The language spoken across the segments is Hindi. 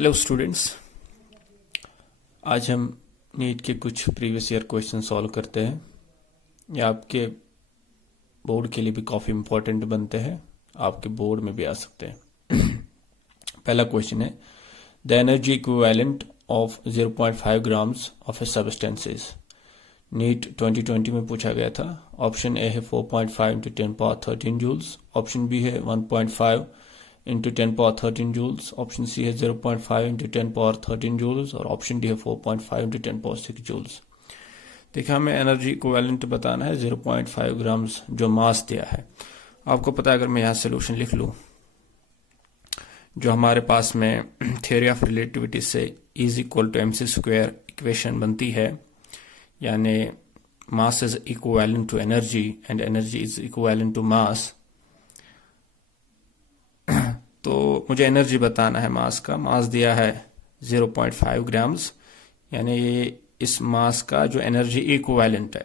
हेलो स्टूडेंट्स, आज हम नीट के कुछ प्रीवियस ईयर क्वेश्चन सॉल्व करते हैं। ये आपके बोर्ड के लिए भी काफ़ी इम्पोर्टेंट बनते हैं, आपके बोर्ड में भी आ सकते हैं। पहला क्वेश्चन है, the energy equivalent of 0.5 grams of a substance is. NEET 2020 में पूछा गया था। ऑप्शन ए है 4.5 into 10 power 13 joules, option B है 1.5 into 10 power 13 joules, option C है 0.5 इंटू 10 पावर 13 जूल्स और ऑप्शन डी है 4.5 इंटू 10 पावर 6 जूल्स। देखिए, हमें एनर्जी इक्विवेलेंट बताना है 0.5 ग्राम्स जो मास दिया है। आपको पता है, अगर मैं यहाँ सोल्यूशन लिख लूँ, जो हमारे पास में थ्योरी ऑफ रिलेटिविटी से is equal to mc square equation बनती है, यानी mass is equivalent to energy and energy is equivalent to mass. तो मुझे एनर्जी बताना है मास का। मास दिया है 0.5 ग्राम्स, यानी ये इस मास का जो एनर्जी इक्विवेलेंट है।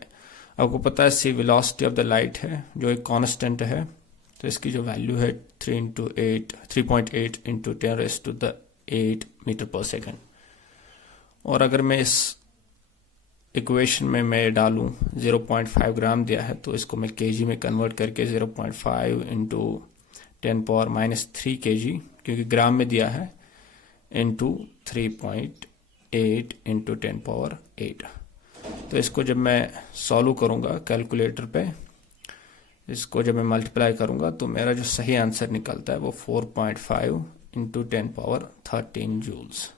आपको पता है सी वेलोसिटी ऑफ द लाइट है, जो एक कांस्टेंट है, तो इसकी जो वैल्यू है 3.8 इंटू 10⁸ मीटर पर सेकेंड। और अगर मैं इस इक्वेशन में मैं डालूं 0.5 ग्राम दिया है, तो इसको मैं केजी में कन्वर्ट करके 0.5 इंटू 10 पावर -3 kg, क्योंकि ग्राम में दिया है, इंटू 3.8 इंटू 10 पावर 8। तो इसको जब मैं सॉल्व करूंगा कैलकुलेटर पे, इसको जब मैं मल्टीप्लाई करूंगा, तो मेरा जो सही आंसर निकलता है वो 4.5 इंटू 10 पावर 13 जूल्स।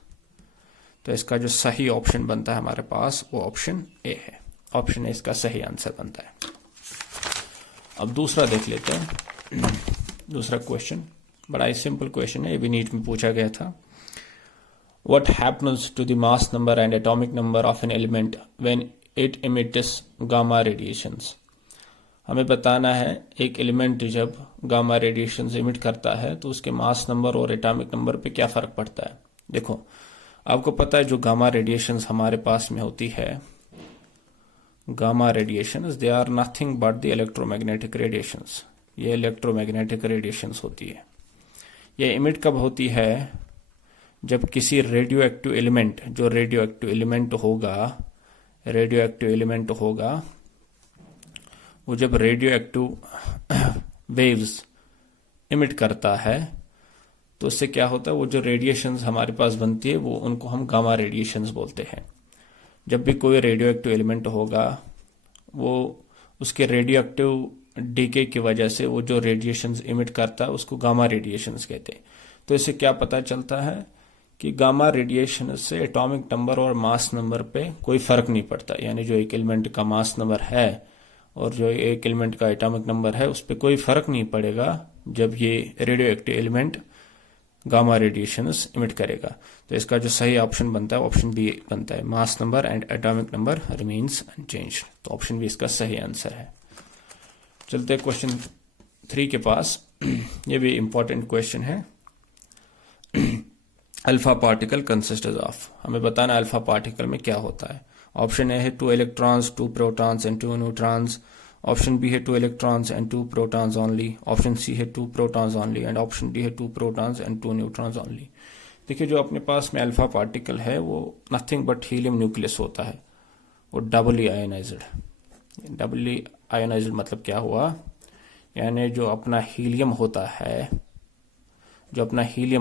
तो इसका जो सही ऑप्शन बनता है हमारे पास, वो ऑप्शन ए है। ऑप्शन ए इसका सही आंसर बनता है। अब दूसरा देख लेते हैं। दूसरा क्वेश्चन बड़ा ही सिंपल क्वेश्चन है, ये भी नीट में पूछा गया था। What happens to the mass number and atomic number of an element when it emits gamma radiations? हमें बताना है एक एलिमेंट जब गामा रेडिएशन इमिट करता है तो उसके मास नंबर और एटॉमिक नंबर पे क्या फर्क पड़ता है। देखो, आपको पता है जो गामा रेडिएशन हमारे पास में होती है, gamma radiation they are nothing but the electromagnetic radiations. ये इलेक्ट्रोमैग्नेटिक रेडिएशंस होती है। ये इमिट कब होती है? जब किसी रेडियो एक्टिव एलिमेंट, जो रेडियो एक्टिव एलिमेंट होगा, वो जब रेडियो एक्टिव वेव्स इमिट करता है, तो उससे क्या होता है, वो जो रेडिएशंस हमारे पास बनती है, वो उनको हम गामा रेडिएशंस बोलते हैं। जब भी कोई रेडियो एक्टिव एलिमेंट होगा, वो उसके रेडियो एक्टिव डीके की वजह से वो जो रेडिएशंस इमिट करता है, उसको गामा रेडिएशंस कहते हैं। तो इससे क्या पता चलता है कि गामा रेडिएशन से एटॉमिक नंबर और मास नंबर पे कोई फर्क नहीं पड़ता। यानी जो एक एलिमेंट का मास नंबर है और जो एक एलिमेंट का एटॉमिक नंबर है, उस पर कोई फर्क नहीं पड़ेगा जब ये radio active element gamma radiations emit करेगा। तो इसका जो सही ऑप्शन बनता है, ऑप्शन बी बनता है। Mass number and atomic number remains unchanged. तो ऑप्शन बी इसका सही आंसर है। चलते हैं क्वेश्चन 3 के पास। ये भी इंपॉर्टेंट क्वेश्चन है। अल्फा पार्टिकल कंसिस्ट्स ऑफ, हमें बताना अल्फा पार्टिकल में क्या होता है। ऑप्शन ए है 2 electrons 2 protons and 2 neutrons, option B है 2 electrons and 2 protons only, option C है 2 protons only and option D है 2 प्रोटॉन्स एंड 2 न्यूट्रॉन्स ओनली। देखिए, जो अपने पास में अल्फा पार्टिकल है, वो नथिंग बट हीलियम न्यूक्लियस होता है। वो डबली आयोनाइज्ड। डबली आयोनाइज्ड मतलब क्या हुआ, यानी जो अपना हीलियम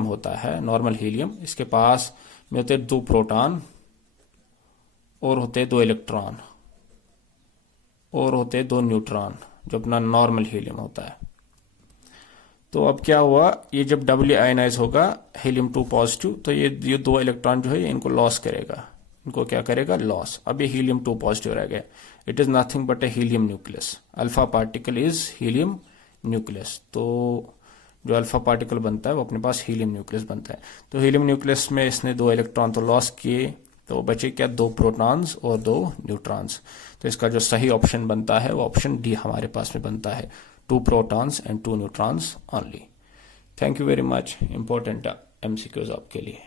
होता है, नॉर्मल हीलियम, इसके पास में होते 2 प्रोटॉन और होते 2 इलेक्ट्रॉन और होते 2 न्यूट्रॉन, जो अपना नॉर्मल हीलियम होता है। तो अब क्या हुआ, ये जब डबली आयोनाइज होगा हीलियम 2 पॉजिटिव, तो ये 2 इलेक्ट्रॉन जो है, ये इनको लॉस करेगा। इनको क्या करेगा? लॉस। अब ये हीलियम 2 पॉजिटिव रह गया। It is nothing but A helium nucleus. Alpha particle is helium nucleus. तो जो अल्फा पार्टिकल बनता है, वो अपने पास हीलियम न्यूक्लियस बनता है। तो हीलियम न्यूक्लियस में इसने 2 इलेक्ट्रॉन तो लॉस किए, तो बचे क्या? 2 प्रोटॉन्स और 2 न्यूट्रॉन्स। तो इसका जो सही ऑप्शन बनता है, वो ऑप्शन डी हमारे पास में बनता है, 2 protons and 2 neutrons only. Thank you very much. Important MCQs आपके लिए।